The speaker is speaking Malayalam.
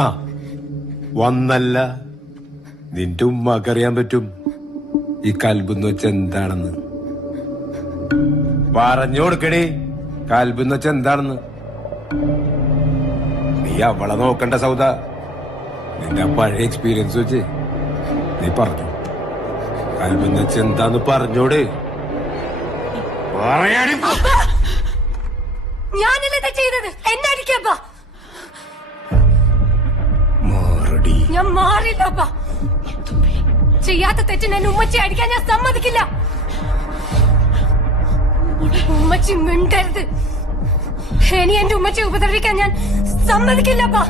ആ വന്നല്ല നിന്റെ ഉമ്മക്കറിയാൻ പറ്റും ഈ കൽബെന്ന് വെച്ച എന്താണെന്ന്. പറഞ്ഞു കൊടുക്കണേ കൽബെന്ന് വെച്ച എന്താണെന്ന്. നീ അവളെ നോക്കണ്ട സൗദ. നിന്റെ പഴയ എക്സ്പീരിയൻസ് വെച്ച് നീ പറഞ്ഞു കൽബെന്ന് വെച്ച എന്താന്ന് പറഞ്ഞോട്. ഞാനല്ലേ ചെയ്തത്, എന്നടിക്കപ്പാ. ഞാൻ മാറില്ലപ്പാ. ചെയ്യാത്ത തെറ്റിന് എന്നെ ഉമ്മച്ചി അടിക്കാൻ ഞാൻ സമ്മതിക്കില്ല. ഉമ്മച്ചി മിണ്ടരുത്. ഇനി എന്റെ ഉമ്മച്ചി ഉപദ്രവിക്കാൻ ഞാൻ സമ്മതിക്കില്ലപ്പാ.